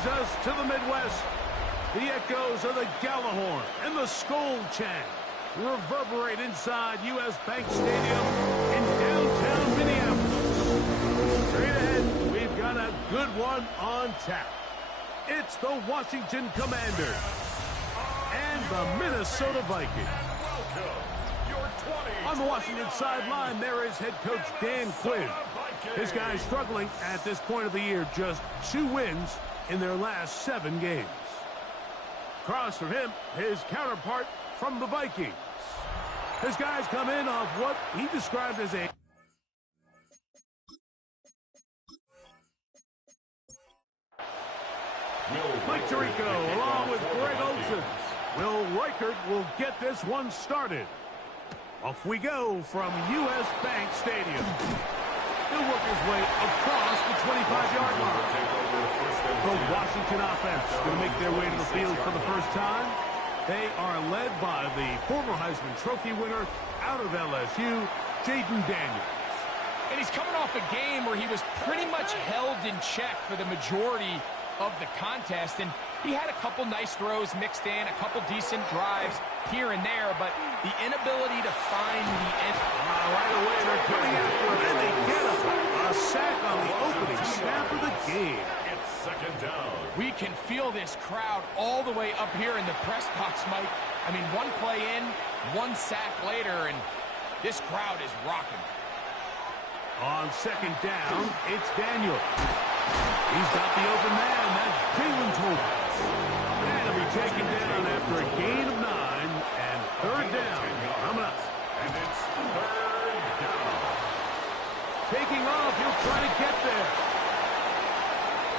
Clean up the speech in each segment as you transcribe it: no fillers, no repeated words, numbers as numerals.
brings us to the Midwest. The echoes of the Gallahorn and the Skol chant reverberate inside U.S. Bank Stadium in downtown Minneapolis. Straight ahead, we've got a good one on tap. It's the Washington Commanders and the Minnesota Vikings. On the Washington sideline, there is head coach Dan Quinn. His guys struggling at this point of the year, just 2 wins in their last 7 games. Across from him, his counterpart from the Vikings. His guys come in off what he described as a Mike Tirico along with Greg Olsen. Will Reichert will get this one started. Off we go from U.S. Bank Stadium. He'll work his way across the 25-yard line. The Washington offense going to make their way to the field for the first time. They are led by the former Heisman Trophy winner out of LSU, Jaden Daniels. And he's coming off a game where he was pretty much held in check for the majority of the contest, and he had a couple nice throws mixed in, a couple decent drives here and there, but the inability to find the end. Right away, they're coming after him, and they get him. A sack on the opening snap of the game. It's second down. We can feel this crowd all the way up here in the press box, Mike. I mean, 1 play in, 1 sack later, and this crowd is rocking. On second down, it's Daniel. He's got the open man. That's Jalen Tolbert. And he'll be taken down after a gain of 9 and third down. Coming up. And it's third down. Taking off, he'll try to get there.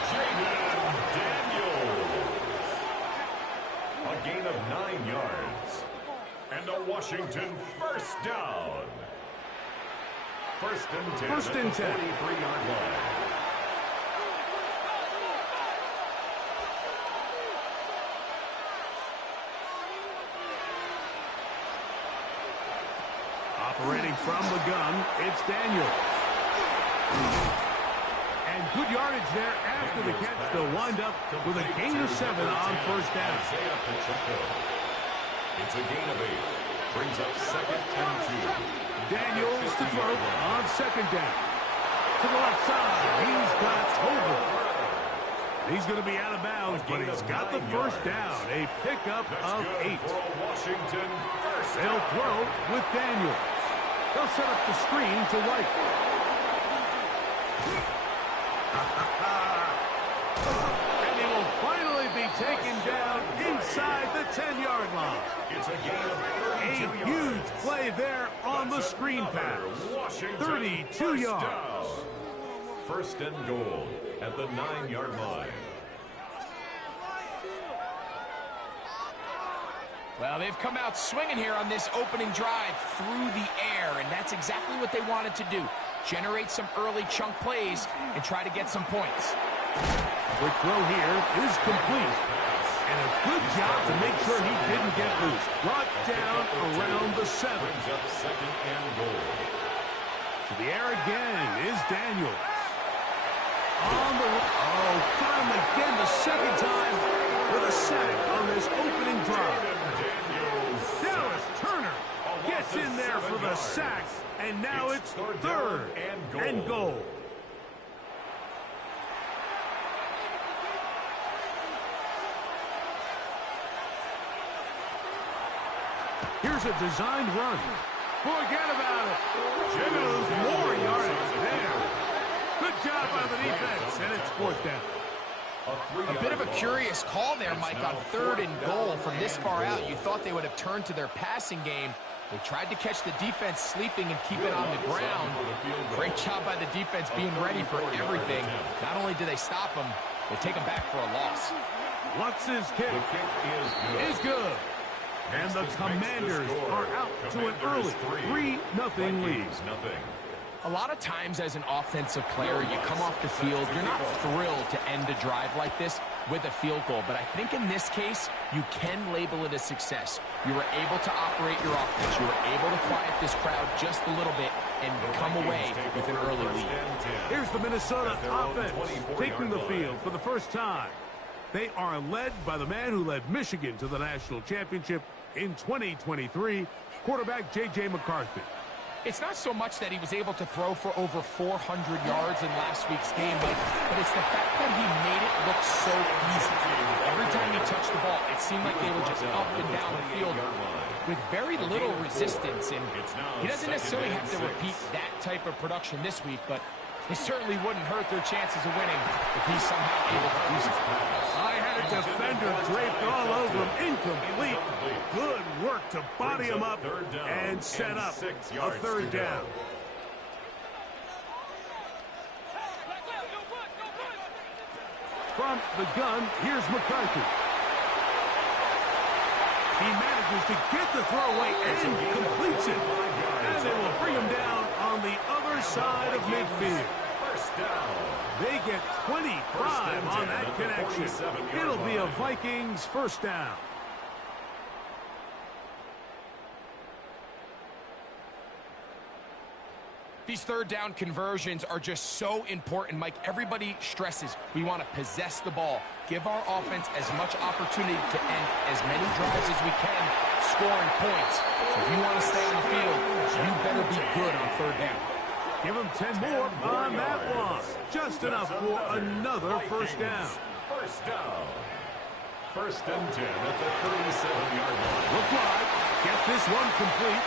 Jaden Daniels. A gain of 9 yards. And a Washington first down. First and 10. First and 10. 43-yard line. Operating from the gun, it's Daniels. And good yardage there after the catch. They'll wind up with a gain of 7 on first down. It's a gain of 8. Brings up second and 2. Daniels to throw on second down. To the left side, he's got Tolbert. He's going to be out of bounds, but he's got the first down. A pickup of 8. They'll throw with Daniels. They'll set up the screen to White. And he will finally be taken down inside the 10-yard line. It's a gain of 32 A huge play there on the screen pass. 32 yards. First and goal at the 9-yard line. Well, they've come out swinging here on this opening drive through the air, and that's exactly what they wanted to do. Generate some early chunk plays and try to get some points. Quick throw here is complete. And a good job to make sure he didn't get loose. Brought down around the 7. Brings up second and goal. To the air again is Daniels. On the got him again the second time with a sack on this opening drive. Dallas Turner gets in there for the sack, and now it's third and goal. Here's a designed run. Forget about it. Jimmy's more yardage there. Good job by the defense, and it's fourth down. A bit of a curious call there, Mike, on third and goal from this far out. You thought they would have turned to their passing game. They tried to catch the defense sleeping and keep it on the ground. Great job by the defense being ready for everything. Not only do they stop them, they take them back for a loss. Lutz's kick is good. And the Commanders are out to an early 3-0 lead. A lot of times as an offensive player, you come off the field, you're not thrilled to end a drive like this with a field goal. But I think in this case, you can label it a success. You were able to operate your offense. You were able to quiet this crowd just a little bit and come away with an early lead. Here's the Minnesota offense taking the field for the first time. They are led by the man who led Michigan to the national championship in 2023, quarterback J.J. McCarthy. It's not so much that he was able to throw for over 400 yards in last week's game, but it's the fact that he made it look so easy. Every time he touched the ball, it seemed like they were just up and down the field with very little resistance. And he doesn't necessarily have to repeat that type of production this week, but it certainly wouldn't hurt their chances of winning if he's somehow able to do so. I had a defender draped all over him. Incomplete. Good work to body him up and set up a third down. From the gun, here's McCarthy. He manages to get the throw away and completes it. And they will bring him down on the other side of midfield. They get 25 on that connection. It'll be a Vikings first down. These third down conversions are just so important, Mike. Everybody stresses we want to possess the ball, give our offense as much opportunity to end as many drives as we can, scoring points. So if you want to stay on the field, you better be good on third down. Give him 10 more on that one. Just enough for another first down. First down. First and 10 at the 37-yard line. Look wide. Get this one complete.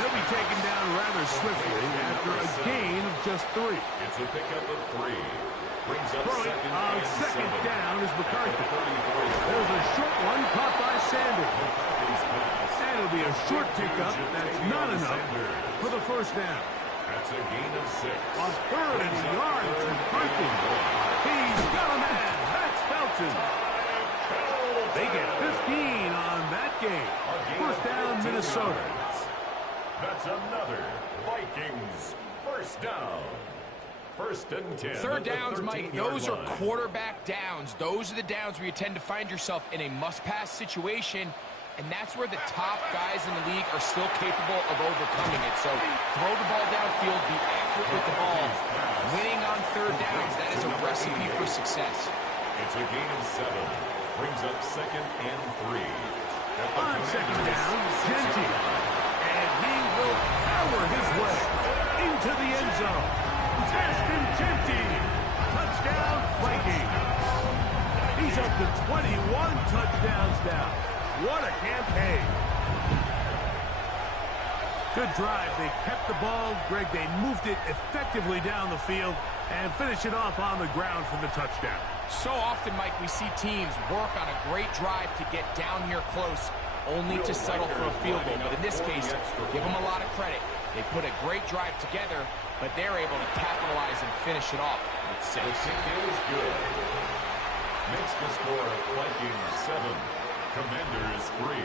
He'll be taken down rather swiftly after a gain of just 3. It's a pickup of 3. Brings up Throwing on second down is McCarthy. There's a short one caught by Sanders. And it'll be a short pickup. That's not enough for the first down. That's a gain of 6. A third and a yard to McCarthy. He's got a man. That's Felton. They get 15 on that game. First down, Minnesota. That's another Vikings first down. First and 10. Third downs, Mike, those are quarterback downs. Those are the downs where you tend to find yourself in a must-pass situation, and that's where the top guys in the league are still capable of overcoming it. So throw the ball downfield, be accurate with the ball. Winning on third downs, that is a recipe for success. It's a gain of 7. Brings up second and 3. On second down, Genty. And he will power his way into the end zone. Ashton Genty. Touchdown, Vikings. He's up to 21 touchdowns now. What a campaign. Good drive. They kept the ball. Greg, they moved it effectively down the field and finish it off on the ground for the touchdown. So often, Mike, we see teams work on a great drive to get down here close, only to settle for a field goal. But in this case, give them a lot of credit. They put a great drive together, but they're able to capitalize and finish it off with 6. The kick is good. Makes the score Vikings 7, Commanders 3.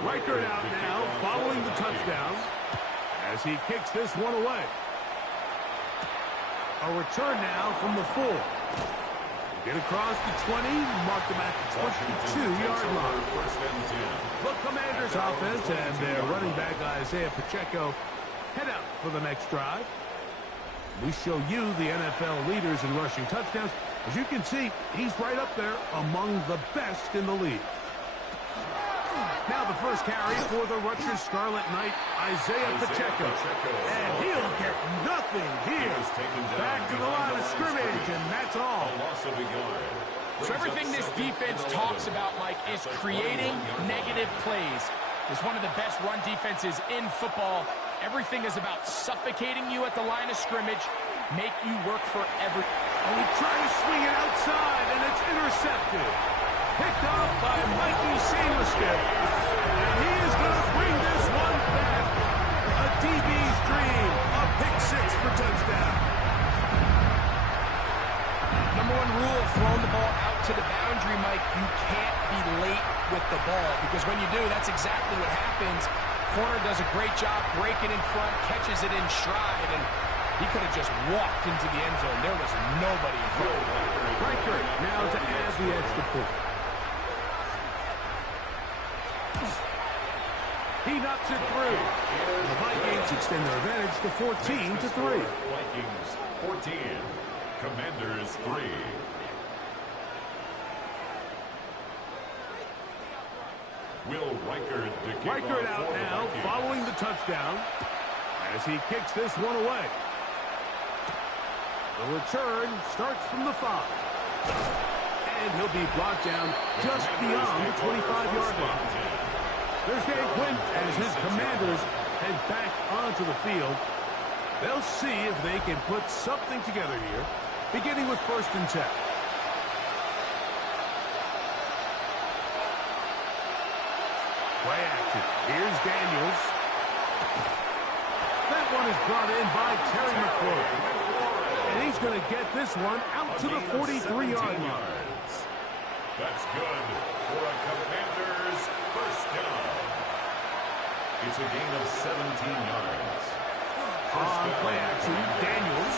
Reichert out now following the touchdown as he kicks this one away. A return now from the 4. Get across the 20, mark them at the 22-yard line. The Commanders offense and their running back Isaiah Pacheco head out for the next drive. We show you the NFL leaders in rushing touchdowns. As you can see, he's right up there among the best in the league. Now the first carry for the Rutgers Scarlet Knight, Isaiah Pacheco. And he'll get nothing here. Back to the line of scrimmage, and that's all. So everything this defense talks about, Mike, is creating negative plays. It's one of the best run defenses in football. Everything is about suffocating you at the line of scrimmage, make you work for every... And we try to swing it outside, and it's intercepted. Picked off by Mikey Samuelskip. And he is going to bring this one back. A DB's dream. A pick 6 for touchdown. Number 1 rule of throwing the ball out to the boundary, Mike, you can't be late with the ball. Because when you do, that's exactly what happens. Corner does a great job breaking in front, catches it in stride, and he could have just walked into the end zone. There was nobody in front. Reichert now to add the extra point. He knocks it through. The Vikings extend their advantage to 14-3. Vikings 14, Commanders 3. Will Reichard to kick Reichard off out for the now Vikings. following the touchdown as he kicks this one away. The return starts from the 5. And he'll be brought down just beyond the 25-yard line. There's Dan Quinn as his Commanders head back onto the field. They'll see if they can put something together here, beginning with 1st and 10. Play action. Here's Daniels. That one is brought in by Terry McLaurin. And he's going to get this one out to the 43-yard line. That's good for a Commanders first down. It's a gain of 17 yards. On play action, Daniels.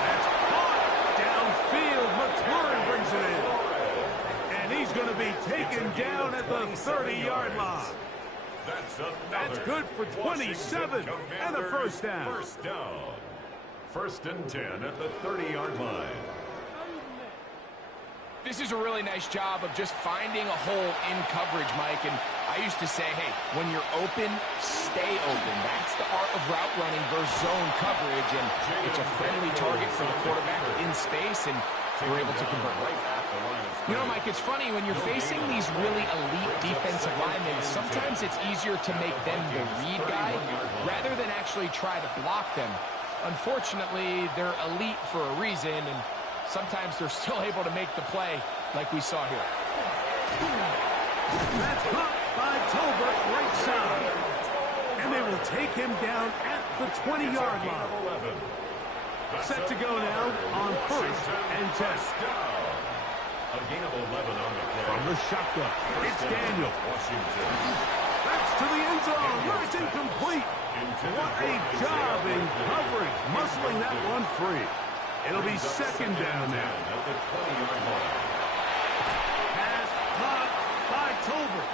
That's caught downfield. McLaurin brings it in. And he's going to be taken down at the 30-yard line. That's good for 27 and a first down. First down. 1st and 10 at the 30-yard line. This is a really nice job of just finding a hole in coverage, Mike. And I used to say, hey, when you're open, stay open. That's the art of route running versus zone coverage. And it's a friendly target for the quarterback in space, and we're able to convert. You know, Mike, it's funny, when you're facing these really elite defensive linemen, sometimes it's easier to make them the read guy rather than actually try to block them. Unfortunately, they're elite for a reason, and sometimes they're still able to make the play like we saw here. That's caught by Tolbert right side. And they will take him down at the 20-yard line. Set to go now on 1st and 10. A gain of 11 on the play. From the shotgun, it's Daniel. That's to the end zone. Nice incomplete. What a job in coverage, muscling that one free. It'll be 2nd down now. At the 20-yard line. Pass caught by Tolbert.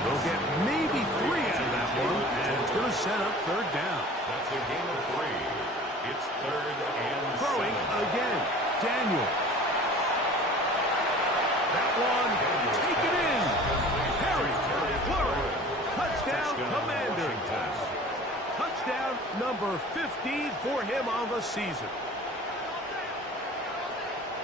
They'll get maybe 3 out of that one, and it's going to set up 3rd down. That's a gain of 3. It's 3rd and Throwing 7. again, Daniel. That one, take it in. Harry, Flurry, touchdown, Commanders. Touchdown number 15 for him on the season.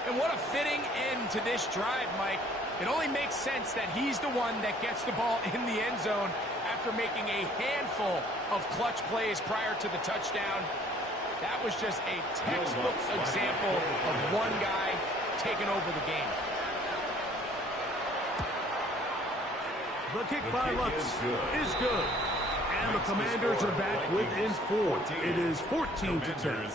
And what a fitting end to this drive, Mike. It only makes sense that he's the one that gets the ball in the end zone after making a handful of clutch plays prior to the touchdown. That was just a textbook example of one guy taking over the game. The kick by Lutz is good. And the Commanders are back within 4. It is 14-10.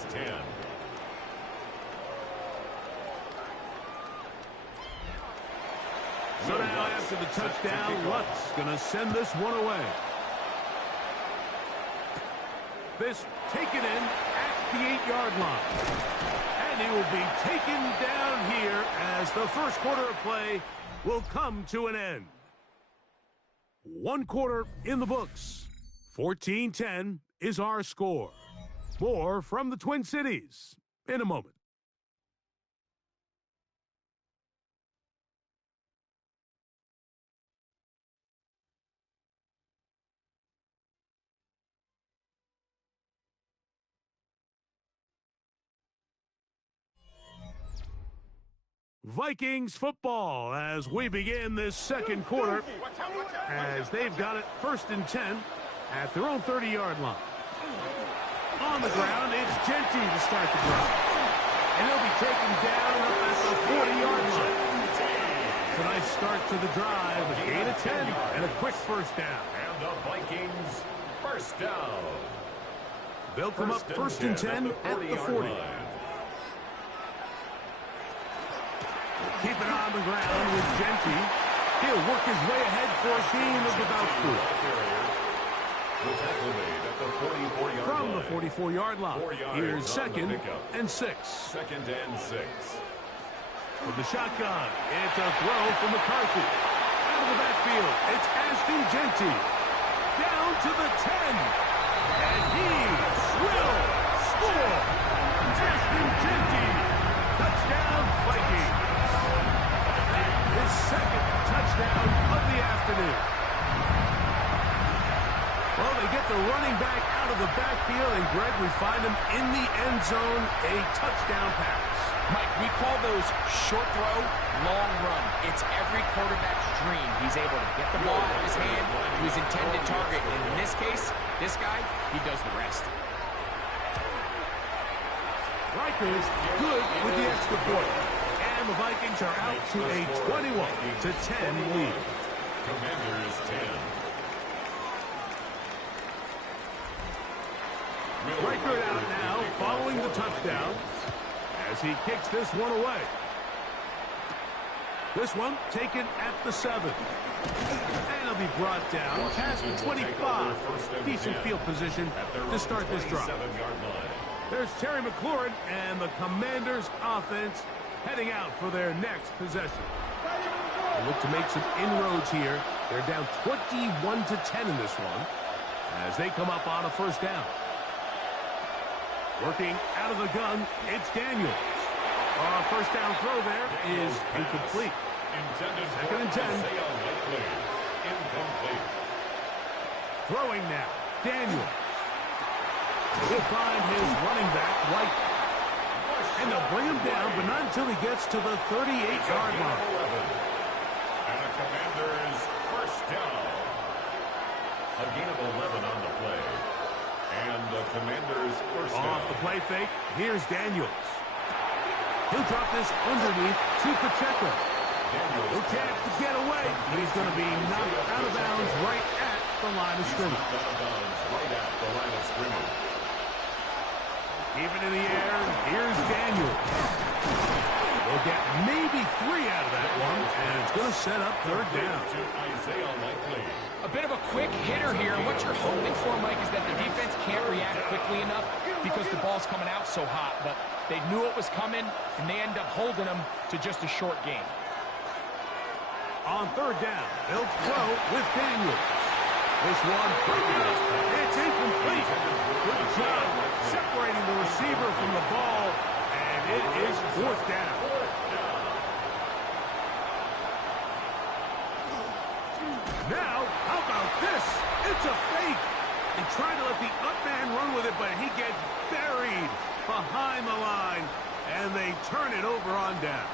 So now after the touchdown, Lutz going to send this one away. This taken in at the 8-yard line. And he will be taken down here as the first quarter of play will come to an end. 1 quarter in the books. 14-10 is our score. More from the Twin Cities in a moment. Vikings football as we begin this second quarter, as they've got it 1st and 10 at their own 30-yard line. On the ground, it's Genty to start the drive. And he'll be taken down at the 40-yard line. It's a nice start to the drive, a gain of 10 and a quick first down. And the Vikings first down. They'll come up 1st and 10 at the 40. Keep it on the ground with Genty. He'll work his way ahead for a gain of about 4. From the 44-yard line, here's 2nd and 6. 2nd and 6. From the shotgun, it's a throw from McCarthy. Out of the backfield. It's Ashton Genty. Down to the 10. And he will score. Ashton Genty. Touchdown, Vikings. His second touchdown of the afternoon. Well, they get the running back out of the backfield, and Greg, we find him in the end zone, a touchdown pass. Mike, we call those short throw, long run. It's every quarterback's dream. He's able to get the ball out of his hand to his intended target. And in this case, this guy, he does the rest. Rikers good with the extra point. And the Vikings are out to a 21-10 lead. Commanders 10. Reichert out now, following the touchdown, as he kicks this one away. This one taken at the 7. And he'll be brought down past the 25. Decent field position to start this drive. There's Terry McLaurin and the Commanders' offense heading out for their next possession. They look to make some inroads here. They're down 21-10 in this one as they come up on a first down. Working out of the gun, it's Daniels. First down throw there is incomplete. Second and 10. Incomplete. Throwing now, Daniels. He'll find his running back, White. And they'll bring him down, but not until he gets to the 38-yard line. And the Commanders first down. A gain of 11 on the play. And the Commanders first down. Off the play fake, here's Daniels. He'll drop this underneath to Pacheco. No chance to get away. He's going to be knocked out of bounds right at the line of scrimmage. Right at the line of scrimmage. Even in the air, here's Daniels. We'll get maybe 3 out of that one, and it's going to set up third down. A bit of a quick hitter here. What you're hoping for, Mike, is that the defense can't react quickly enough because the ball's coming out so hot. But they knew it was coming, and they end up holding them to just a short game. On third down, they'll throw with Daniels. This one, it's incomplete. Good job separating the receiver from the ball, and it is fourth down. Now, how about this? It's a fake. They try to let the up man run with it, but he gets buried behind the line, and they turn it over on downs.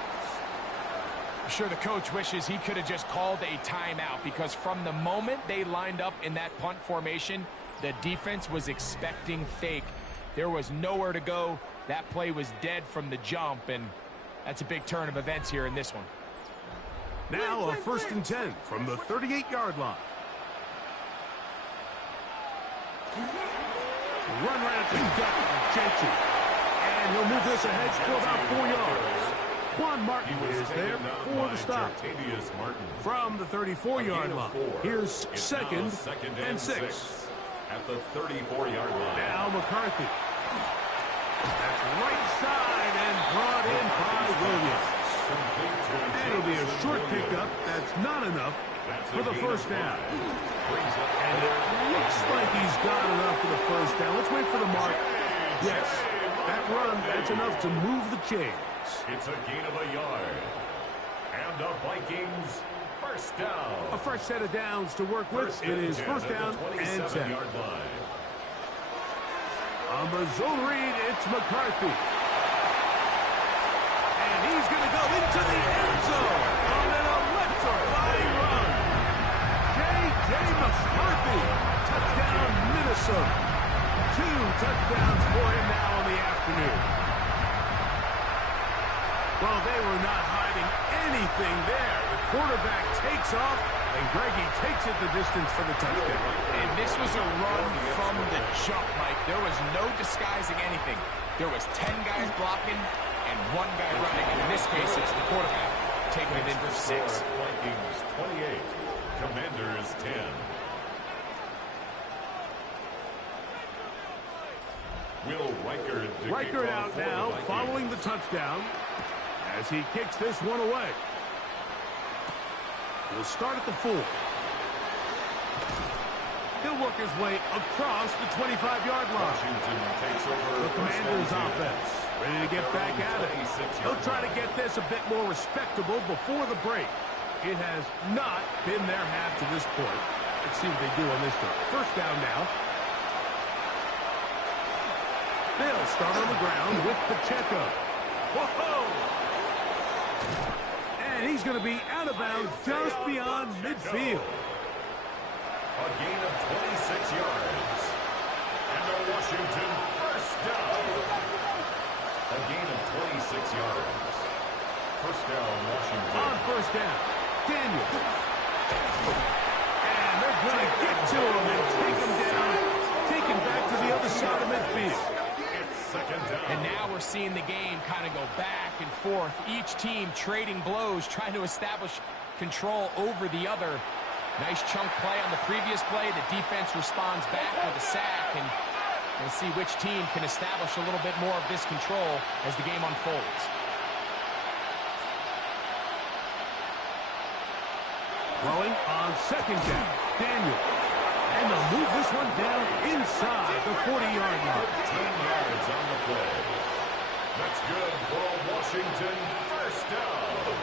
I'm sure the coach wishes he could have just called a timeout because from the moment they lined up in that punt formation, the defense was expecting fake. There was nowhere to go. That play was dead from the jump, and that's a big turn of events here in this one. Now a first and 10 from the 38-yard line. Run right at the gut of Genty. And he'll move this ahead for about 4 yards. Quan Martin is there for the stop. From the 34-yard line. Here's second and 6. At the 34-yard line. Now McCarthy. That's right side and brought in by Williams. And it'll be a short pickup. That's not enough for the first down. And it looks like he's got enough for the first down. Let's wait for the mark. Yes, that run, that's enough to move the chains. It's a gain of a yard. And the Vikings first down. A fresh set of downs to work with. It is first down and 10. On the zone read, it's McCarthy. And he's going to go into the end zone on an electrifying run. J.J. McCarthy, touchdown Minnesota. 2 touchdowns for him now in the afternoon. Well, they were not hiding anything there. The quarterback takes off, and Greggy takes it the distance for the touchdown. And this was a run from the jump, Mike. There was no disguising anything. There was 10 guys blocking and 1 guy running. And in this case, it's the quarterback taking it in for 6. Vikings 28, Commanders 10. Will Reichert out now, following the touchdown, as he kicks this one away. He'll start at the 4. He'll work his way across the 25-yard line. Washington takes over The Commanders' offense ready to get back at it. He'll try to get this a bit more respectable before the break. It has not been their half to this point. Let's see what they do on this drive. First down now. They'll start on the ground with Pacheco. Whoa! And he's going to be out of bounds just beyond midfield. A gain of 26 yards. And a Washington first down. A gain of 26 yards. First down, Washington. On first down, Daniel. And they're going to get to him and take him down. Take him back to the other side of midfield. It's second down. And now we're seeing the game kind of go back and forth. Each team trading blows, trying to establish control over the other. Nice chunk play on the previous play. The defense responds back with a sack, and we'll see which team can establish a little bit more of this control as the game unfolds. Throwing on second down, Daniel. And they'll move this one down inside the 40-yard line. 10 yards on the play. That's good for Washington. First down.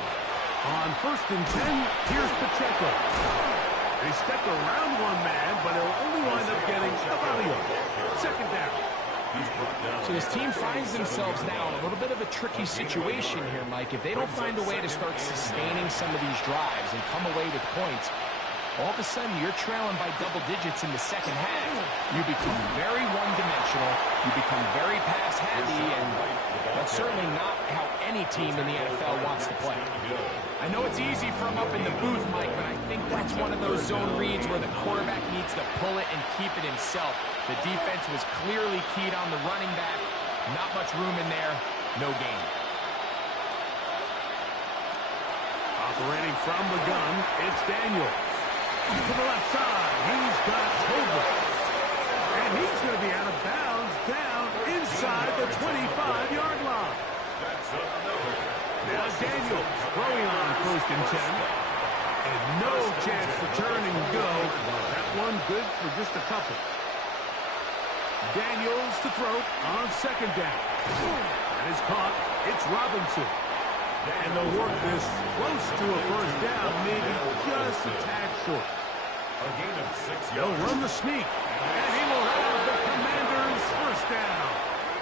On first and 10, here's Pacheco. They stepped around one man, but he'll only wind up getting about a yard. Second down. So this team finds themselves now in a little bit of a tricky situation here, Mike. If they don't find a way to start sustaining some of these drives and come away with points, all of a sudden you're trailing by double digits in the second half. You become very one-dimensional. You become very pass-heavy, and that's certainly not how any team in the NFL wants to play. I know it's easy from up in the booth, Mike, but I think that's one of those zone reads where the quarterback needs to pull it and keep it himself. The defense was clearly keyed on the running back. Not much room in there. No gain. Operating from the gun, it's Daniel. To the left side, he's got Tobin. And he's going to be out of bounds down inside the 25-yard line. Now Daniel throwing on first and 10. And no chance to turn and go. That one good for just a couple. Daniels to throw on second down. That is caught. It's Robinson. And they'll work this close to a first down, maybe just a tad short. A gain of 6 yards. They'll run the sneak. And he will have the Commanders first down.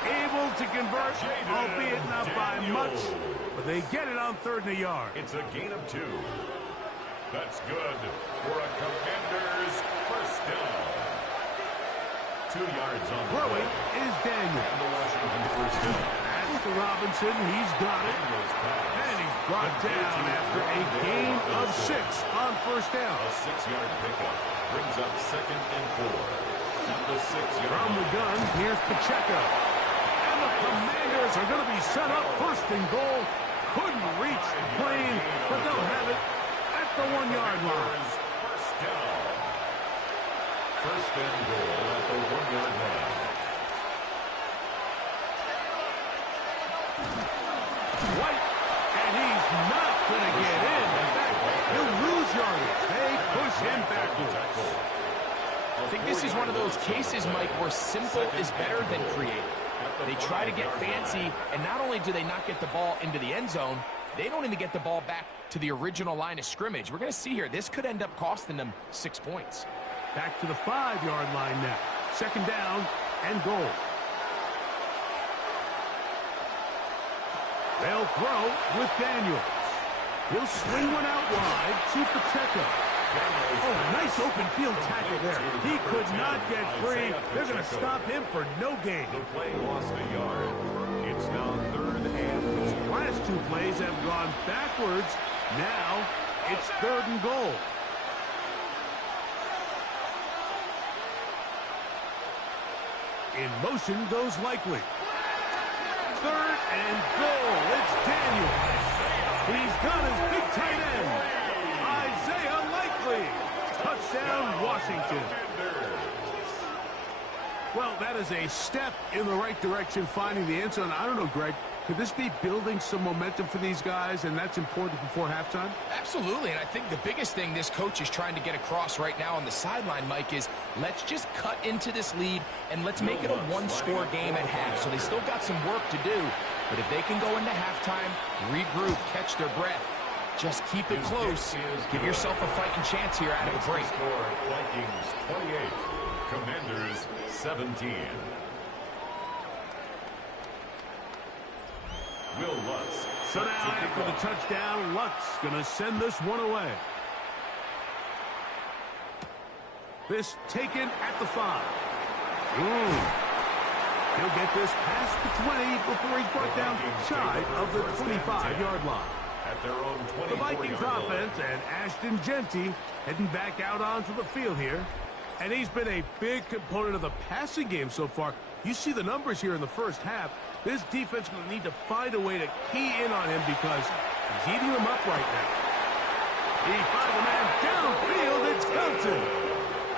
Able to convert, albeit not by much. But they get it on third and a yard. It's a gain of 2. That's good for a Commanders first down. 2 yards on the Throwing play. is Daniel. And the Washington first down. That's to Robinson. He's got it. And he's brought down after a gain of 6 on first down. A 6-yard pickup brings up second and 4. At the 6-yard From the gun, here's Pacheco. And the Commanders are going to be set up first and goal. Couldn't reach the plane, but they'll have it at the 1-yard line. First down. First and goal at the 1-yard line. White, and he's not going to get in. In fact, he'll lose yardage. They push him backwards. I think this is one of those cases, Mike, where simple is better than creative. They try to get fancy, and not only do they not get the ball into the end zone, they don't even get the ball back to the original line of scrimmage. We're going to see here, this could end up costing them 6 points. Back to the 5-yard line now. Second down and goal. They'll throw with Daniels. He'll swing one out wide to Pacheco. Oh, nice open field tackle there. He could not get free. They're going to stop him for no gain. The play lost a yard. It's now third and 4. His last 2 plays have gone backwards. Now it's third and goal. In motion goes Likely. Third and goal. It's Daniel. He's got his big tight end. Isaiah Likely. Touchdown, Washington. Well, that is a step in the right direction, finding the end zone. I don't know, Greg. Could this be building some momentum for these guys, and that's important before halftime? Absolutely, and I think the biggest thing this coach is trying to get across right now on the sideline, Mike, is let's just cut into this lead, and let's make it a one-score game at half. So they still got some work to do, but if they can go into halftime, regroup, catch their breath, just keep it close, give yourself a fighting chance here out of the break. Vikings 28, Commanders 17. Will Lutz. So now after the touchdown, Lutz going to send this one away. This taken at the 5. He'll get this past the 20 before he's brought down shy of the 25-yard line. At their own 24-yard The Vikings offense and Ashton Genty heading back out onto the field here. And he's been a big component of the passing game so far. You see the numbers here in the first half. This defense is going to need to find a way to key in on him because he's eating them up right now. He finds a man downfield. It's Felton.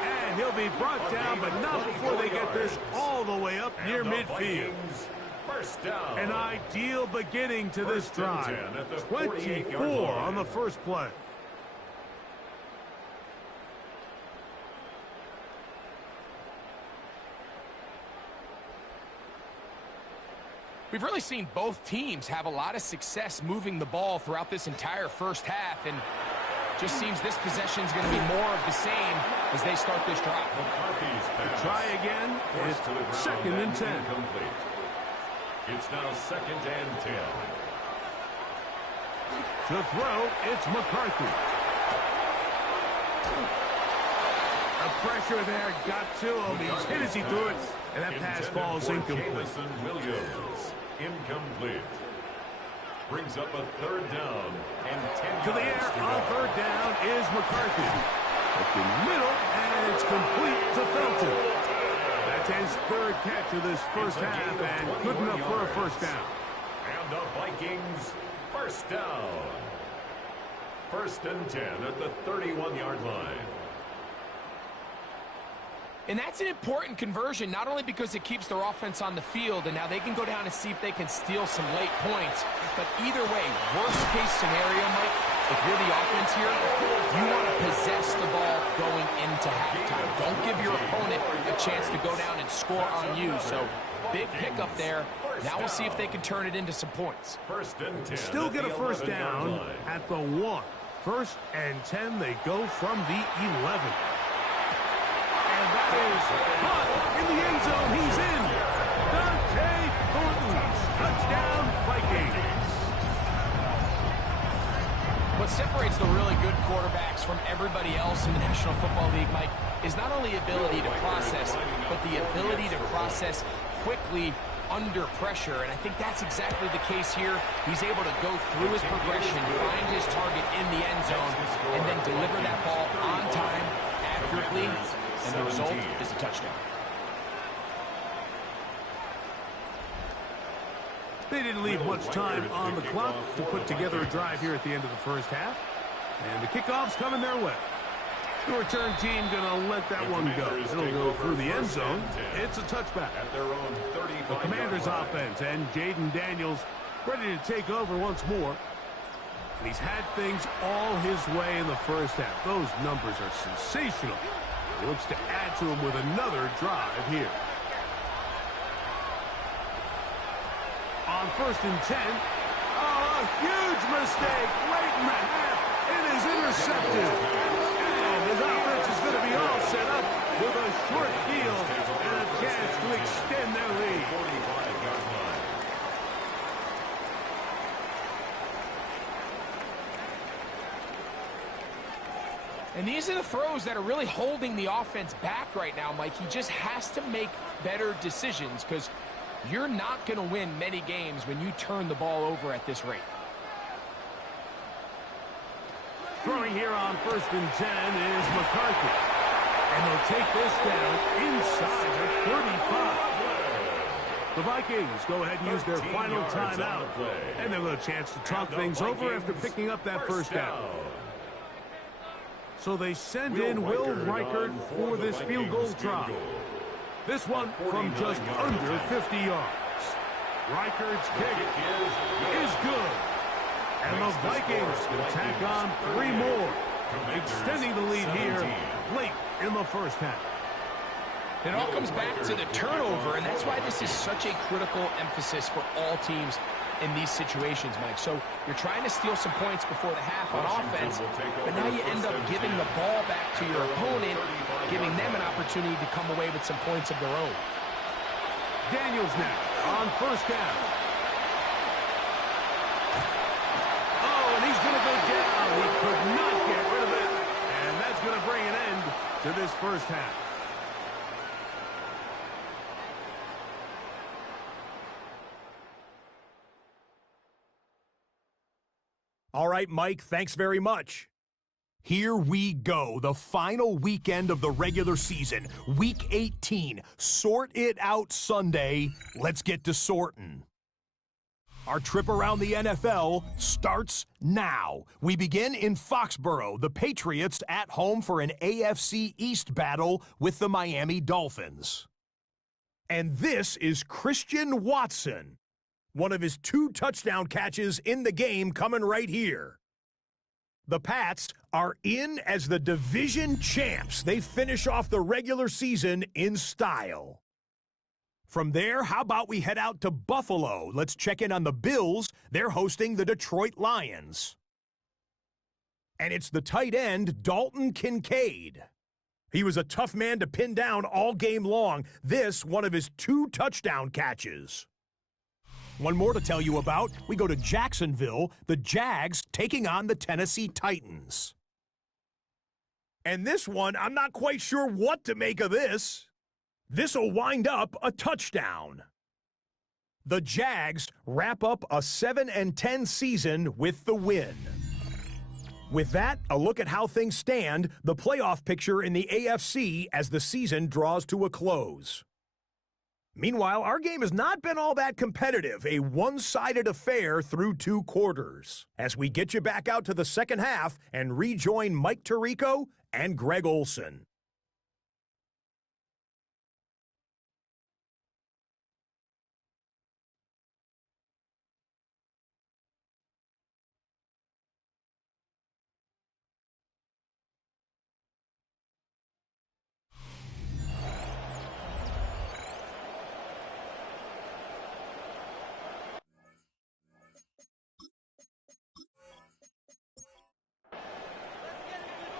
And he'll be brought down, but not before they get this all the way up near midfield. First down. An ideal beginning to this drive. 24 on the first play. We've really seen both teams have a lot of success moving the ball throughout this entire first half, and just seems this possession is going to be more of the same as they start this drive. Try again. It's 2nd and 10. Incomplete. It's now 2nd and 10. To throw, it's McCarthy. The pressure there got to him. He's hit as he threw it, and that pass falls incomplete. Williams, incomplete. Brings up a 3rd down and 10 to the air on 3rd down is McCarthy. At the middle, and it's complete to Felton. That's his 3rd catch of this first half, and good enough for a first down. And the Vikings, first down. 1st and 10 at the 31-yard line. And that's an important conversion, not only because it keeps their offense on the field, and now they can go down and see if they can steal some late points. But either way, worst-case scenario, Mike, if you're the offense here, you want to possess the ball going into halftime. Don't give your opponent a chance to go down and score on you. So, big pickup there. Now we'll see if they can turn it into some points. 1st and 10. Still get a first down at the 1. 1st and 10, they go from the 11. And that is caught in the end zone. He's in. Dante Thornton. Touchdown, Vikings. What separates the really good quarterbacks from everybody else in the National Football League, Mike, is not only ability to process, but the ability to process quickly under pressure. And I think that's exactly the case here. He's able to go through his progression, find his target in the end zone, and then deliver that ball on time, accurately, and the result is a touchdown. They didn't leave much time on the clock to put together a drive here at the end of the first half. And the kickoff's coming their way. The return team going to let that one go. It'll go through the end zone. It's a touchback. At their own 35. The Commanders' offense and Jaden Daniels ready to take over once more. And he's had things all his way in the first half. Those numbers are sensational. He looks to add to them with another drive here. On 1st and 10. Oh, a huge mistake late in the half. It is intercepted. And his offense is going to be all set up with a short field and a chance to extend their lead. 45-yard line. And these are the throws that are really holding the offense back right now, Mike. He just has to make better decisions because you're not going to win many games when you turn the ball over at this rate. Throwing here on 1st and 10 is McCarthy. And they'll take this down inside the 35. The Vikings go ahead and use their final timeout. And they'll have a chance to talk things over after picking up that first down. So they send in Will Reichert for this field goal try. This one from just under 50 yards. Reichard's kick is good. And the Vikings will tack on 3 more, extending the lead here late in the first half. It all comes back to the turnover, and that's why this is such a critical emphasis for all teams in these situations, Mike. So you're trying to steal some points before the half on offense, but now you end up giving the ball back to your opponent, giving them an opportunity to come away with some points of their own. Daniels now on first down. Oh, and he's going to go down. He could not get rid of it, and that's going to bring an end to this first half. All right, Mike, thanks very much. Here we go, the final weekend of the regular season, Week 18. Sort it out Sunday. Let's get to sorting. Our trip around the NFL starts now. We begin in Foxborough, the Patriots at home for an AFC East battle with the Miami Dolphins. And this is Christian Watson. One of his 2 touchdown catches in the game coming right here. The Pats are in as the division champs. They finish off the regular season in style. From there, how about we head out to Buffalo? Let's check in on the Bills. They're hosting the Detroit Lions. And it's the tight end, Dalton Kincaid. He was a tough man to pin down all game long. This, one of his 2 touchdown catches. One more to tell you about. We go to Jacksonville, the Jags taking on the Tennessee Titans. And this one, I'm not quite sure what to make of this. This'll wind up a touchdown. The Jags wrap up a 7-10 season with the win. With that, a look at how things stand, the playoff picture in the AFC as the season draws to a close. Meanwhile, our game has not been all that competitive, a one-sided affair through 2 quarters. As we get you back out to the second half and rejoin Mike Tirico and Greg Olson.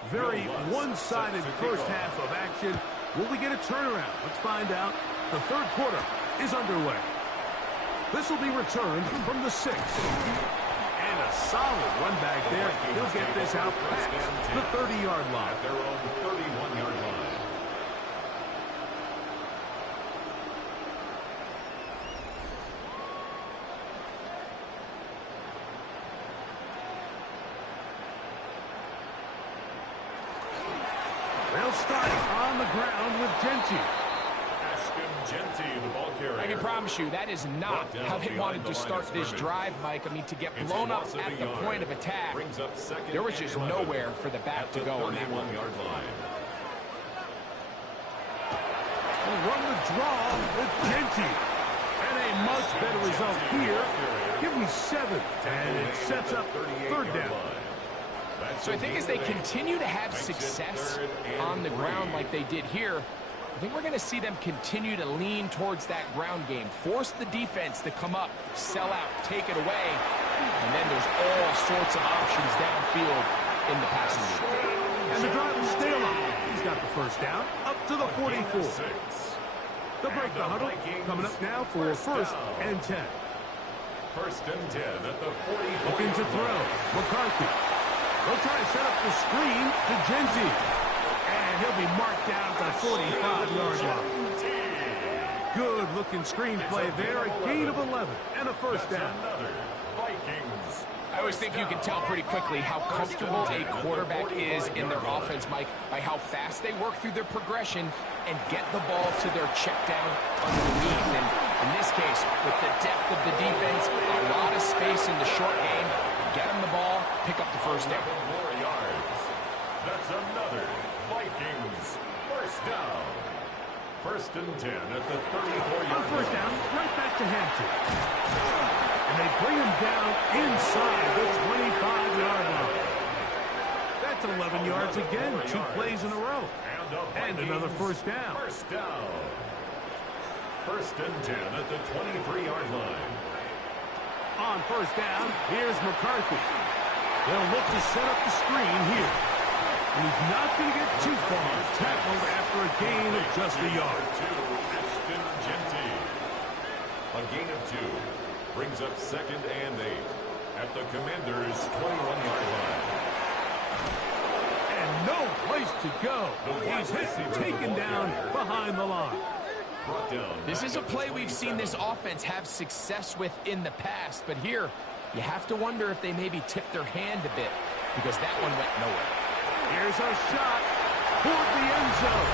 Very one-sided first half of action. Will we get a turnaround? Let's find out. The third quarter is underway. This will be returned from the 6. And a solid run back there. He'll get this out past the 30-yard line. At their own 31-yard line. They'll start on the ground with Genty. Genty, the ball carrier. I can promise you that is not how they wanted to start this drive, Mike. I mean, to get blown up at the point of attack, there was just nowhere for the back to go on that one. We'll run the draw with Genty. And a much better result here. Give me 7. And it sets up third down. So I think as they continue to have success on the ground like they did here, I think we're going to see them continue to lean towards that ground game, force the defense to come up, sell out, take it away, and then there's all sorts of options downfield in the passing game. And the drive will stay alive. He's got the first down, up to the 44. They'll break the huddle, coming up now for first and 10. First and 10 at the 40. Looking to throw, McCarthy. They'll try to set up the screen to Genty. And he'll be marked down at the 45-yard line. Good-looking screenplay there, a gain of 11 and a first down. Vikings. I always think you can tell pretty quickly how comfortable a quarterback is in their offense, Mike, by how fast they work through their progression and get the ball to their check down underneath. And in this case, with the depth of the defense, a lot of space in the short game, get them the ball, pick up the first down. More yards. That's another Vikings first down. First and 10 at the 34-yard line. On first down, right back to Hampton. And they bring him down inside the 25-yard line. That's 11 yards again, 2 plays in a row. And another first down. First down. First and 10 at the 23-yard line. On first down, here's McCarthy. They'll look to set up the screen here. And he's not going to get too far. Tackled after a gain of just a yard. A gain of 2 brings up second and 8 at the Commanders' 21-yard line. And no place to go. He's hit and taken down behind the line. This is a play we've seen this offense have success with in the past, but here you have to wonder if they maybe tipped their hand a bit because that one went nowhere. Here's a shot toward the end zone.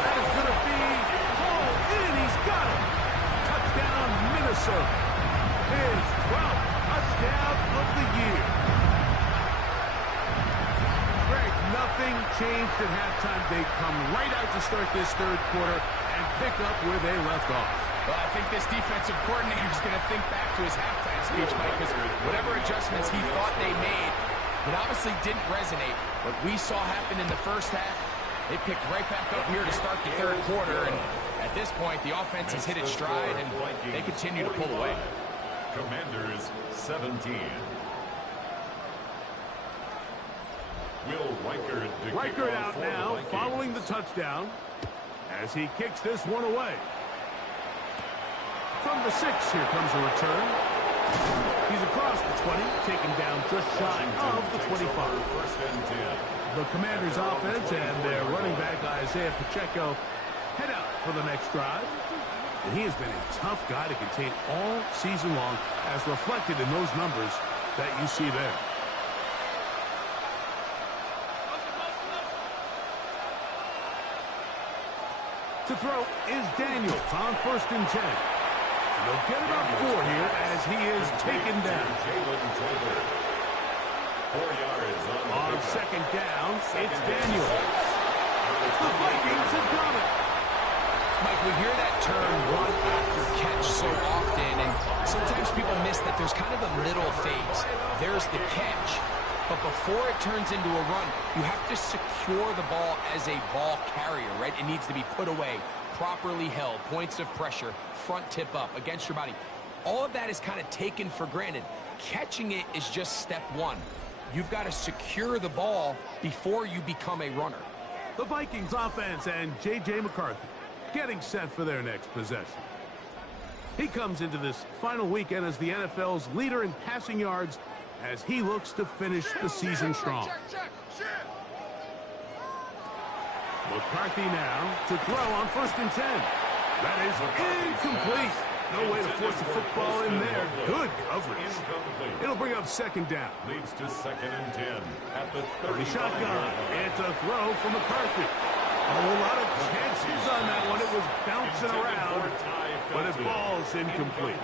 That is going to be hauled in. He's got it. Touchdown, Minnesota. His 12th touchdown of the year. Greg, nothing changed at halftime. They come right out to start this third quarter and pick up where they left off. Well, I think this defensive coordinator is going to think back to his halftime speech, Mike, because whatever adjustments he thought they made, it obviously didn't resonate. What we saw happen in the first half, they picked right back up here to start the third quarter, and at this point, the offense has hit its stride, and they continue to pull away. Commanders 17. Will Reichert out now, following the touchdown, as he kicks this one away. From the 6, here comes a return. He's across the 20, taken down just shy of the 25. First and 10. The Commanders' offense and their running back, Isaiah Pacheco, head out for the next drive. And he has been a tough guy to contain all season long, as reflected in those numbers that you see there. To throw is Daniels on first and 10. They'll get about 4 here as he is taken down. 4 yards on second down, it's Daniels. The Vikings have got it. Mike, we hear that term run after catch so often, and sometimes people miss that there's kind of a middle phase. There's the catch, but before it turns into a run, you have to secure the ball as a ball carrier, right? It needs to be put away, properly held, points of pressure, front tip up against your body. All of that is kind of taken for granted. Catching it is just step 1. You've got to secure the ball before you become a runner. The Vikings offense and J.J. McCarthy getting set for their next possession. He comes into this final weekend as the NFL's leader in passing yards as he looks to finish the season strong. McCarthy now to throw on first and 10. That is incomplete. No way to force the football in there. Good coverage. It'll bring up second down. Leads to second and 10 at the 30. Shotgun. It's a throw from McCarthy. A whole lot of chances on that one. It was bouncing around, but it falls incomplete.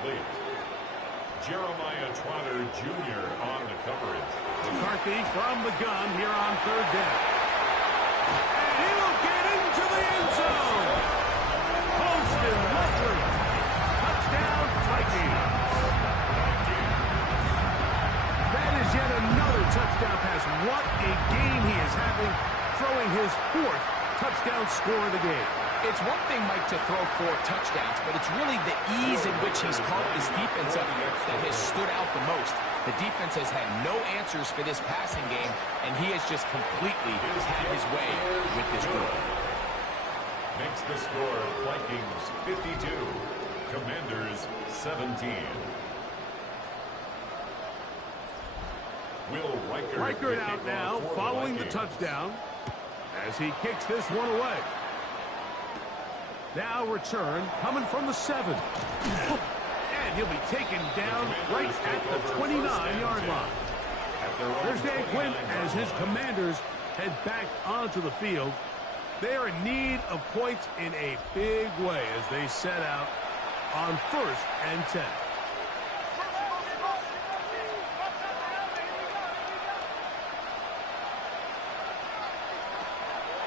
Jeremiah Trotter Jr. on the coverage. McCarthy from the gun here on third down. And he'll get into the end zone. Posted lovely. Touchdown, Vikings. That is yet another touchdown pass. What a game he is having, throwing his 4th touchdown score of the game. It's one thing, Mike, to throw 4 touchdowns, but it's really the ease in which he's caught this defense up here that has stood out the most. The defense has had no answers for this passing game, and he has just completely had his way with this group. Makes the score Vikings 52, Commanders 17. Will Reichert out now, following the touchdown, as he kicks this one away. Now return, coming from the 7. And he'll be taken down right at the 29-yard line. There's Dan Quinn as his Commanders head back onto the field. They are in need of points in a big way as they set out on first and 10.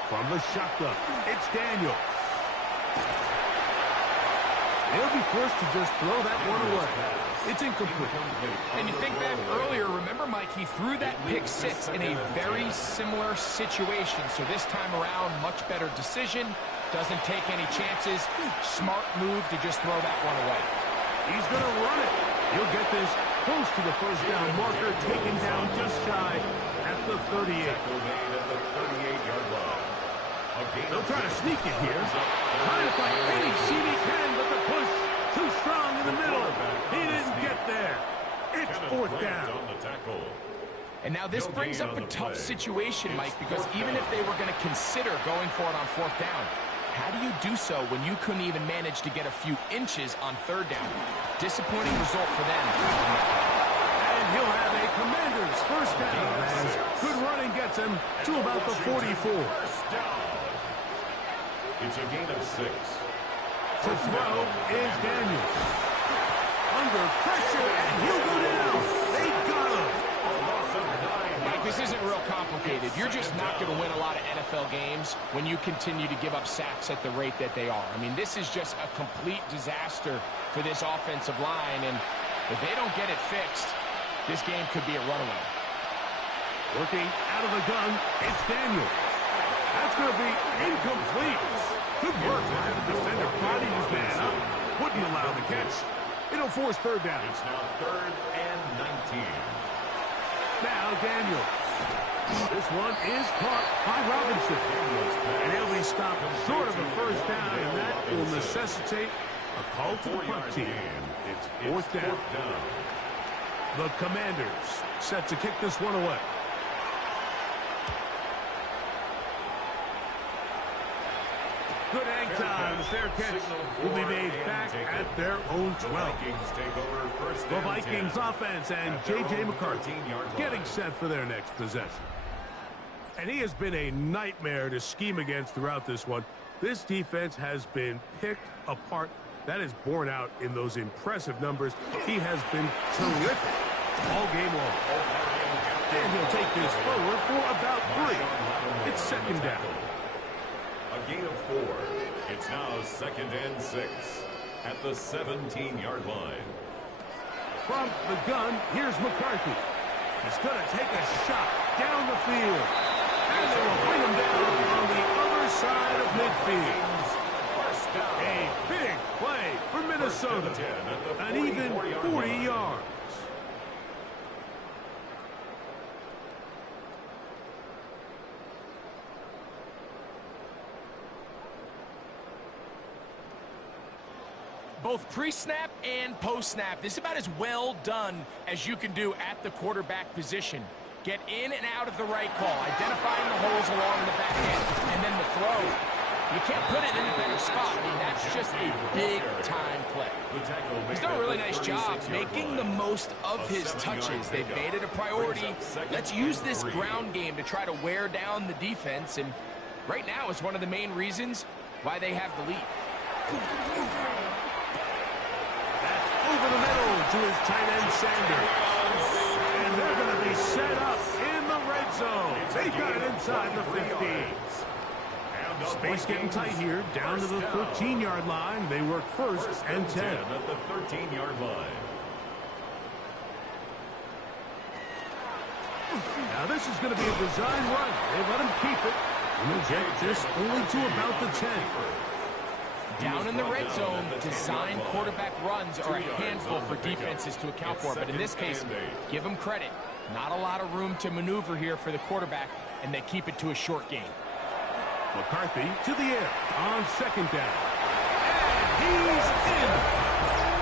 From the shotgun, it's Daniels. They'll be forced to just throw that one away. It's incomplete. And you think back earlier, remember, Mike, he threw that pick six in a very similar situation. So this time around, much better decision. Doesn't take any chances. Smart move to just throw that one away. He's going to run it. He'll get this close to the first down marker, taken down just shy at the 38. They'll try to sneak it here. Trying to find any seam he can, but the push too strong in the middle. He didn't get there. It's fourth down. And now this brings up a tough situation, Mike, because even if they were going to consider going for it on fourth down, how do you do so when you couldn't even manage to get a few inches on third down? Disappointing result for them. And he'll have a Commanders first down as good running gets him to about the 44. It's a gain of 6. To throw is Daniels. Under pressure, and he'll go down. They got him. Mike, this isn't real complicated. You're just not going to win a lot of NFL games when you continue to give up sacks at the rate that they are. I mean, this is just a complete disaster for this offensive line, and if they don't get it fixed, this game could be a runaway. Working out of the gun, it's Daniels. That's going to be incomplete. Good work by the defender prodding his man up. Wouldn't allow the catch. It'll force third down. It's now 3rd and 19. Now Daniels. This one is caught by Robinson. And he'll be stopped short of a first down, and that will necessitate a call to the punt team. It's fourth down. The Commanders set to kick this one away. Good hang time. The fair catch will be made back at their own 12. The Vikings offense and J.J. McCarthy getting set for their next possession. And he has been a nightmare to scheme against throughout this one. This defense has been picked apart. That is borne out in those impressive numbers. He has been terrific all game long. And he'll take this forward for about 3. It's second down. A gain of 4. It's now 2nd and 6 at the 17-yard line. From the gun, here's McCarthy. He's going to take a shot down the field. And they will bring him down on the other side of midfield. A big play for Minnesota. An even 40 yards. Both pre-snap and post-snap, this is about as well done as you can do at the quarterback position. Get in and out of the right call, identifying the holes along the back end, and then the throw. You can't put it in a better spot. I mean, that's just a big-time play. He's done a really nice job making the most of his touches. They've made it a priority. Let's use this ground game to try to wear down the defense, and right now it's one of the main reasons why they have the lead. Over the middle to his tight end, Sanders. And they're going to be set up in the red zone. They've got it inside the 15. Space getting tight here, down to the 13-yard line. They work first and 10. At the 13-yard line. Now this is going to be a design run. They let him keep it. And they'll get this only to about the 10. Down in the red zone, design quarterback runs are a handful for defenses to account for. But in this case, give them credit. Not a lot of room to maneuver here for the quarterback, and they keep it to a short game. McCarthy to the air on second down. And he's in.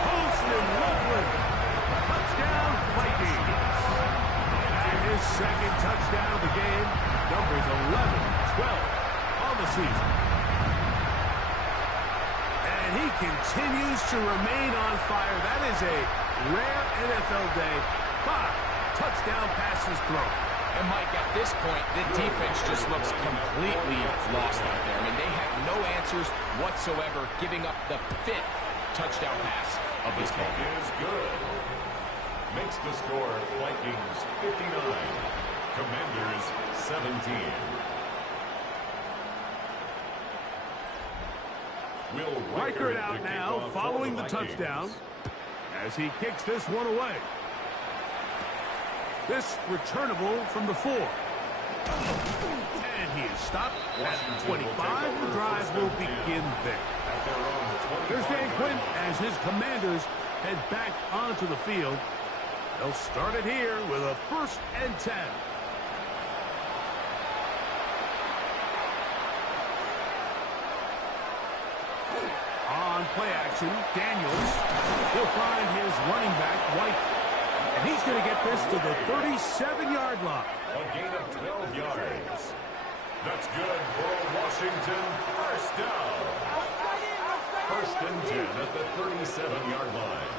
Holston Loveland. Touchdown, Vikings. And his second touchdown of the game. Numbers 11-12 on the season. And he continues to remain on fire. That is a rare NFL day. 5 touchdown passes thrown. And, Mike, at this point, the defense just looks completely lost out there. I mean, they have no answers whatsoever, giving up the 5th touchdown pass of this game. Is good. Makes the score Vikings 59, Commanders 17. Reichert out now following the touchdown as he kicks this one away. This returnable from the 4. And he is stopped at 25. The drive will begin there. There's Dan Quinn as his Commanders head back onto the field. They'll start it here with a 1st and 10. On play action, Daniels will find his running back, White. And he's going to get this to the 37-yard line. A gain of 12 yards. That's good for a Washington first down. 1st and 10 at the 37-yard line.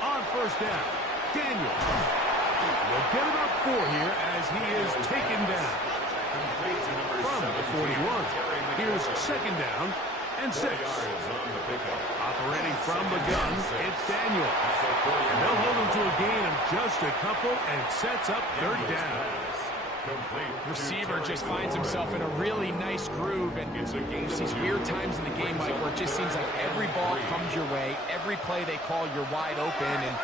On 1st down, Daniels will get about 4 here as he is taken down. From the 41, here's 2nd down and 6. Operating from the gun, it's Daniel. And they'll hold him to a gain of just a couple and sets up 3rd down. Receiver just finds himself in a really nice groove, and there's these weird times in the game, Mike, where it just seems like every ball comes your way, every play they call, you're wide open, and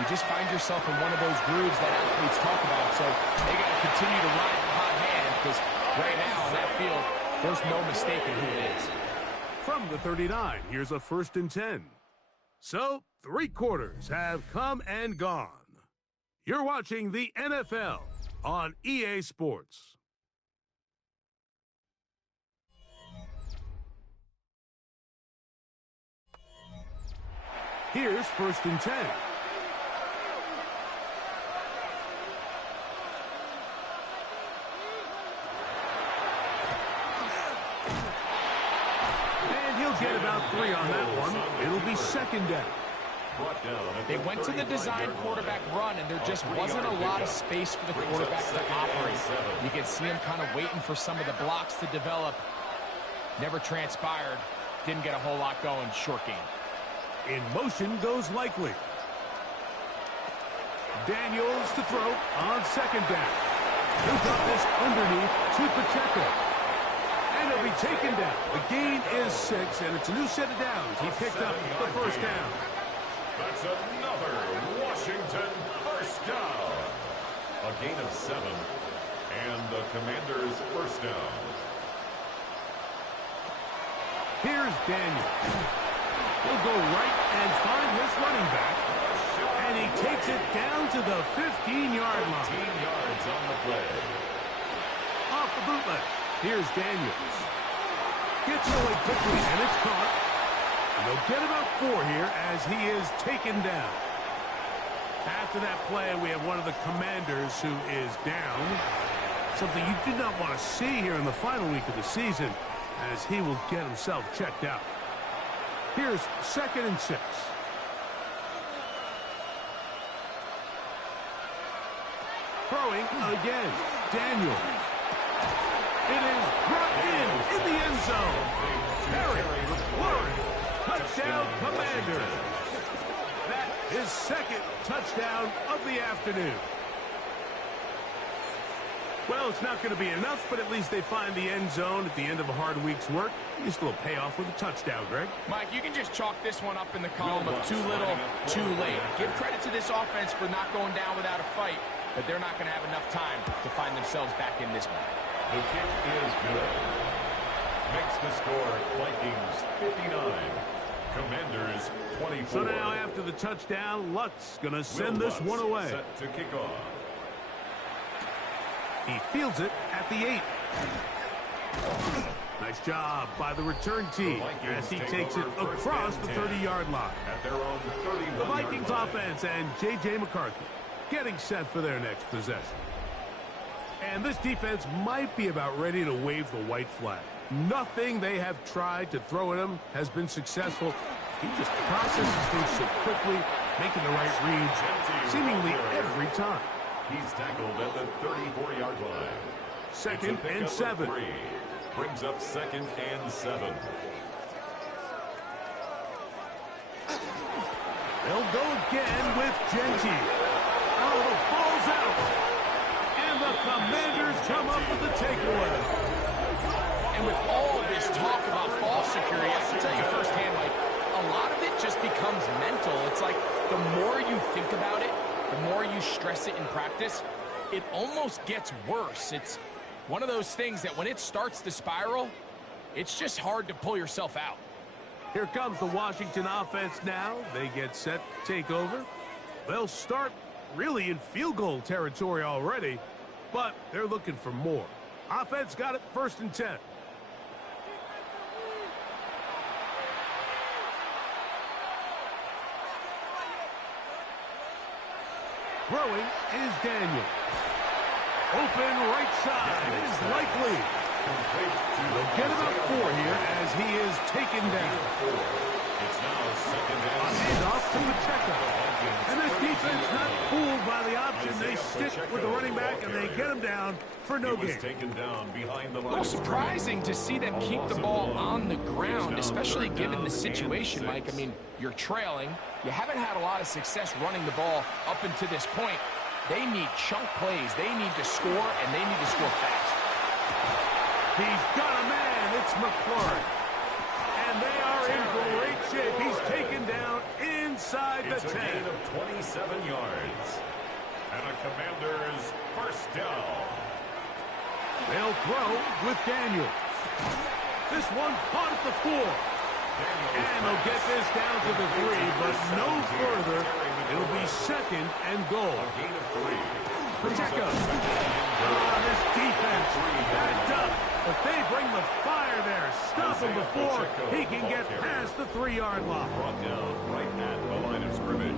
you just find yourself in one of those grooves that athletes talk about. So they got to continue to ride the hot hand, because right now on that field, there's no mistaking who it is. From the 39, here's a 1st and 10. So, 3 quarters have come and gone. You're watching the NFL on EA Sports. Here's 1st and 10. And he'll get about 3 on that one. It'll be 2nd down. They went to the design quarterback run, and there just wasn't a lot of space for the quarterback to operate. You can see him kind of waiting for some of the blocks to develop. Never transpired. Didn't get a whole lot going. Short game. In motion goes Likely. Daniels to throw on 2nd down. He'll drop this underneath to Pacheco. And he'll be taken down. The gain is 6, and it's a new set of downs. He picked up the 1st down. That's another Washington first down. A gain of 7, and the Commanders' first down. Here's Daniel. He'll go right and find his running back, and he takes it down to the 15-yard line. 15 yards on the play. Off the bootleg. Here's Daniels. Gets away quickly, and it's caught. And they'll get about 4 here as he is taken down. After that play, we have one of the Commanders who is down. Something you did not want to see here in the final week of the season, as he will get himself checked out. Here's 2nd and 6. Throwing again. Daniel. It is brought in the end zone. Terry McLaurin. Touchdown, Commanders. That is 2nd touchdown of the afternoon. Well, it's not going to be enough, but at least they find the end zone at the end of a hard week's work. At least a little payoff with a touchdown, Greg. Mike, you can just chalk this one up in the column of too little, too late. Give credit to this offense for not going down without a fight, but they're not going to have enough time to find themselves back in this one. The kick is good. Makes the score Vikings 59. Commanders 24. So now after the touchdown, Lutz going to send this one away. Set to kick off. He fields it at the 8. Nice job by the return team as he takes it across the 30-yard line. At their own 31. The Vikings offense and J.J. McCarthy getting set for their next possession. And this defense might be about ready to wave the white flag. Nothing they have tried to throw at him has been successful. He just processes things so quickly, making the right reads seemingly every time. He's tackled at the 34-yard line. 2nd and 7. Brings up 2nd and 7. They'll go again with Genty. Oh, the ball's out. And the Commanders come up with the takeaway. And with all this talk about ball security. I can tell you firsthand, like, a lot of it just becomes mental. It's like the more you think about it, the more you stress it in practice, it almost gets worse. It's one of those things that when it starts to spiral, it's just hard to pull yourself out. Here comes the Washington offense now. They get set to take over. They'll start really in field goal territory already, but they're looking for more. Offense got it, 1st and 10. Throwing is Daniel. Open right side is likely. They'll get about 4 here as he is taken down. It's now 2nd A down. handoff to Pacheco. And this defense not fooled by the option. They stick with the running back and they get him down for no He was gain. taken down behind the A line. little surprising to see them keep the ball on the ground, especially given the situation, Mike. I mean, you're trailing. You haven't had a lot of success running the ball up until this point. They need chunk plays. They need to score, and they need to score fast. He's got a man. It's McLaurin. And they are in great shape. He's taken down inside the It's a 10. gain of 27 yards. And a Commanders 1st down. They'll throw with Daniel. This one caught at the 4. And they'll get this down to the 3, but no further. It'll be 2nd and goal. A gain of 3. Pacheco. This defense backed up, but they bring the fire there. Stop him before he can get past the 3-yard line. Brought down right at the line of scrimmage.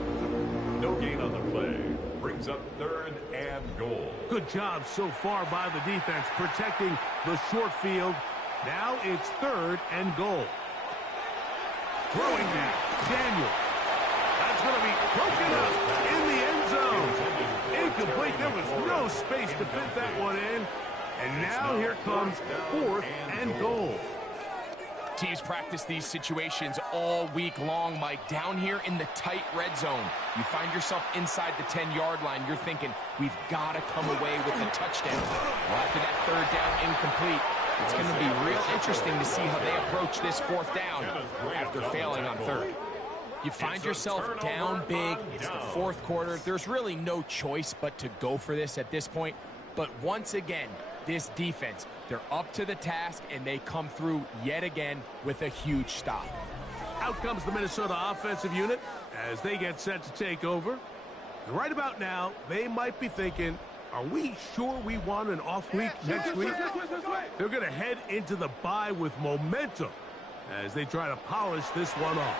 No gain on the play. Brings up 3rd and goal. Good job so far by the defense protecting the short field. Now it's 3rd and goal. Throwing now, Daniel. That's going to be broken up in the end zone. Incomplete. There was no space to fit that one in. And now here comes 4th and goal. Teams practice these situations all week long, Mike. Down here in the tight red zone, you find yourself inside the 10-yard line. You're thinking, we've got to come away with a touchdown. Well, after that 3rd down incomplete, it's going to be real interesting to see how they approach this 4th down after failing on 3rd. You find yourself down big. It's the 4th quarter. There's really no choice but to go for this at this point. But once again, this defense, they're up to the task, and they come through yet again with a huge stop. Out comes the Minnesota offensive unit as they get set to take over. And right about now, they might be thinking, are we sure we want an off week next week? They're going to head into the bye with momentum as they try to polish this one off.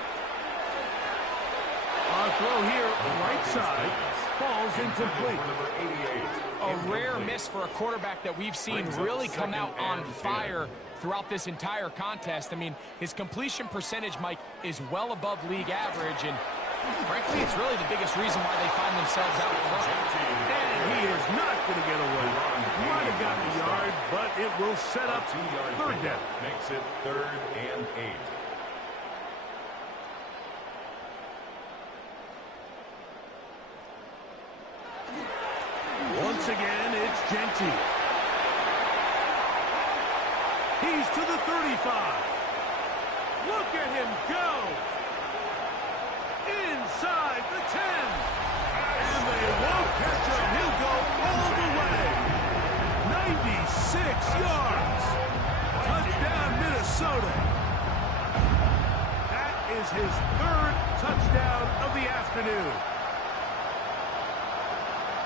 Our throw here, right side, falls incomplete. A rare miss for a quarterback that we've seen really come out on fire throughout this entire contest. I mean, his completion percentage, Mike, is well above league average, and frankly, it's really the biggest reason why they find themselves out front. And he is not going to get away. Might have gotten a yard, but it will set up 3rd down. Makes it 3rd and 8. Once again, it's Genty. He's to the 35. Look at him go. Inside the 10. And they won't catch him. He'll go all the way. 96 yards. Touchdown, Minnesota. That is his 3rd touchdown of the afternoon.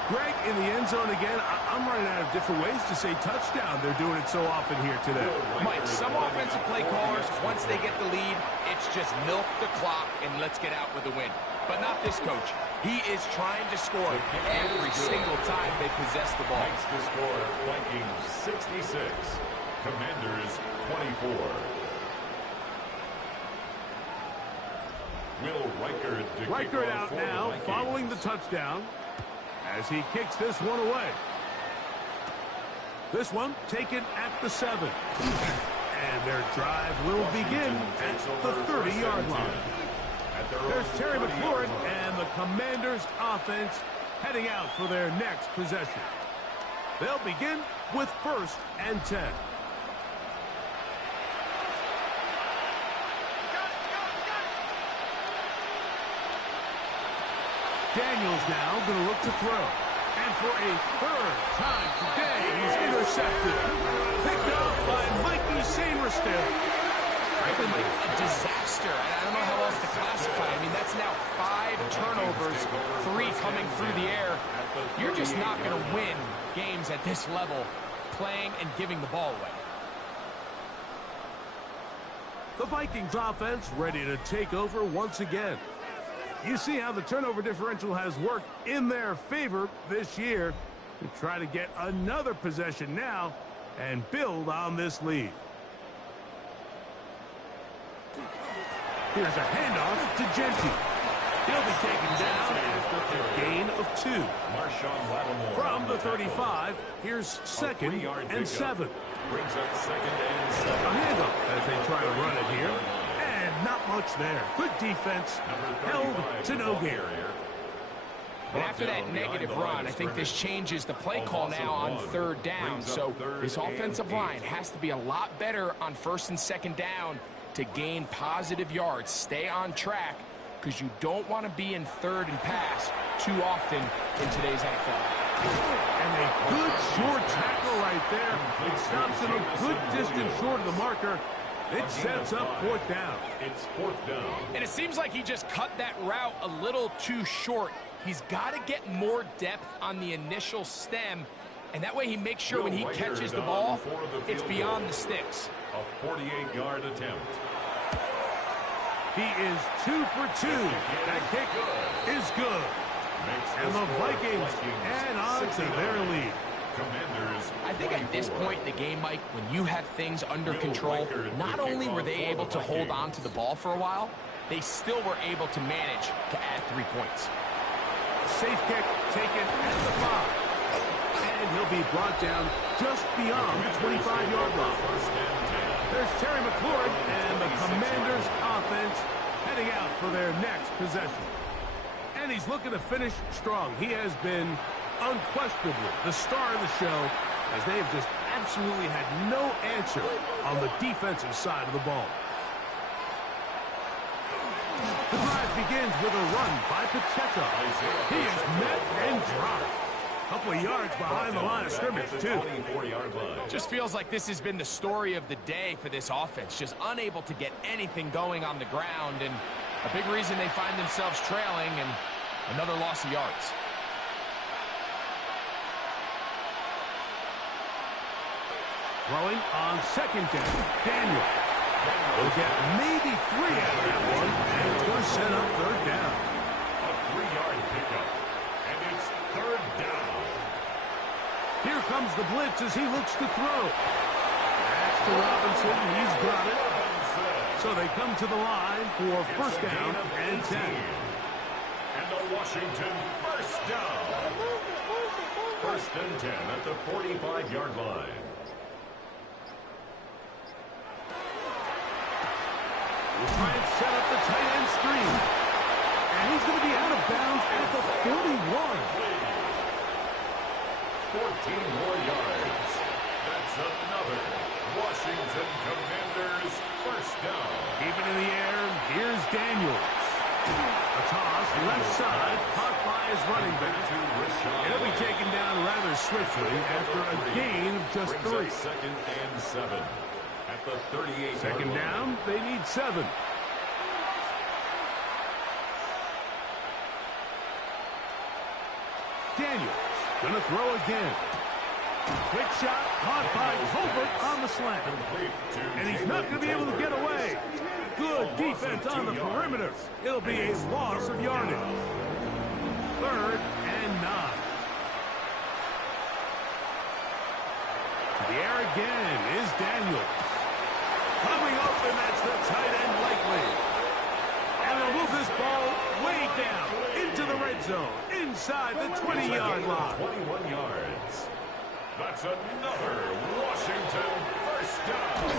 Greg, in the end zone again, I'm running out of different ways to say touchdown. They're doing it so often here today. Mike, some offensive play callers, once they get the lead, it's just milk the clock and let's get out with a win. But not this coach. He is trying to score every single time they possess the ball. Makes the score Vikings 66, Commanders 24. Will Reichard to kick Reichard off out for now, the Vikings. following the touchdown, as he kicks this one away. This one taken at the 7. And their drive will begin at the 30-yard line. There's Terry McLaurin and the Commanders' offense heading out for their next possession. They'll begin with 1st and 10. Daniels now going to look to throw. And for a third time today, he's intercepted. Picked off by Mikey Sainristil. Frankly, Mike, a disaster. I don't know how else to classify. I mean, that's now 5 turnovers, 3 coming through the air. You're just not going to win games at this level playing and giving the ball away. The Vikings offense ready to take over once again. You see how the turnover differential has worked in their favor this year. We try to get another possession now and build on this lead. Here's a handoff to Genty. He'll be taken down after a gain of 2. From the 35, here's 2nd and 7. Brings up 2nd and 7. A handoff as they try to run it here. And not much there. Good defense. Held to no gain. And after that negative run, I think this changes the play call now on 3rd down. So this offensive line has to be a lot better on 1st and 2nd down to gain positive yards. Stay on track, because you don't want to be in 3rd and pass too often in today's NFL. And a good short tackle right there. It stops him a good distance short of the marker. It sets up 4th down. It's 4th down. And it seems like he just cut that route a little too short. He's got to get more depth on the initial stem, and that way he makes sure when he catches the ball, it's beyond the sticks. A 48-yard attempt. He is 2 for 2. That kick is good. And the Vikings add on to their lead. I think at this point in the game, Mike, when you have things under control, not only were they able to hold on to the ball for a while, they still were able to manage to add 3 points. Safe kick taken at the 5. And he'll be brought down just beyond the 25-yard line. There's Terry McLaurin and the Commanders offense heading out for their next possession. And he's looking to finish strong. He has been unquestionably the star of the show, as they have just absolutely had no answer on the defensive side of the ball. The drive begins with a run by Pacheco. He is met and dropped. A couple of yards behind the line of scrimmage, too. Just feels like this has been the story of the day for this offense. Just unable to get anything going on the ground, and a big reason they find themselves trailing, and another loss of yards. Throwing on 2nd down, Daniel. They'll get maybe 3 out of that one, and it's going to set up 3rd down. A 3-yard pickup, and it's 3rd down. Here comes the blitz as he looks to throw. That's to Robinson. He's got it. So they come to the line for 1st down and 10. And the Washington 1st down. 1st and 10 at the 45-yard line. We'll try and set up the tight end screen. And he's going to be out of bounds at the 41. 14 more yards. That's another Washington Commanders 1st down. Keeping in the air, here's Daniels. A toss, left side, caught by his running back. And he'll be taken down rather swiftly after a gain of just 3. 2nd and 7 at the 38. 2nd down, they need 7. Daniels gonna throw again. Quick shot caught by Colbert on the slant. And he's not gonna be able to get away. Good defense on the perimeter. It'll be a loss of yardage. 3rd and 9. To the air again is Daniels. Coming open, that's the tight end likely. And they'll move this ball way down into the red zone, inside the 20-yard line. 21 yards. That's another Washington 1st down.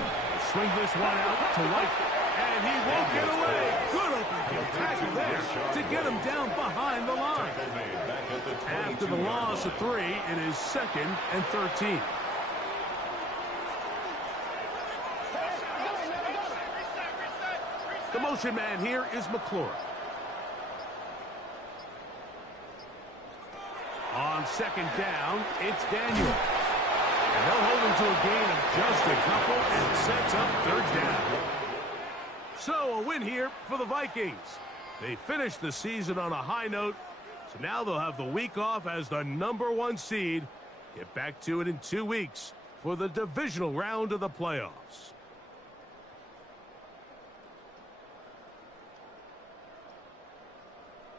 Swing this one out to White, and he won't get away. Good open field tackle there to get him down behind the line. After the loss of 3, it is 2nd and 13. The motion man here is McLaurin. on second down, it's Daniel. And they'll hold him to a gain of just a couple and sets up third down. So a win here for the Vikings. They finished the season on a high note, so now they'll have the week off as the #1 seed. Get back to it in 2 weeks for the divisional round of the playoffs.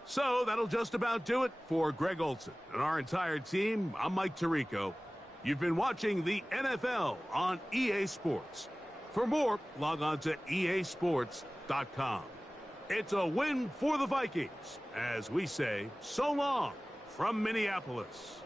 So that'll just about do it for Greg Olsen and our entire team. I'm Mike Tirico. You've been watching the NFL on EA Sports. For more, log on to easports.com. It's a win for the Vikings, as we say so long from Minneapolis.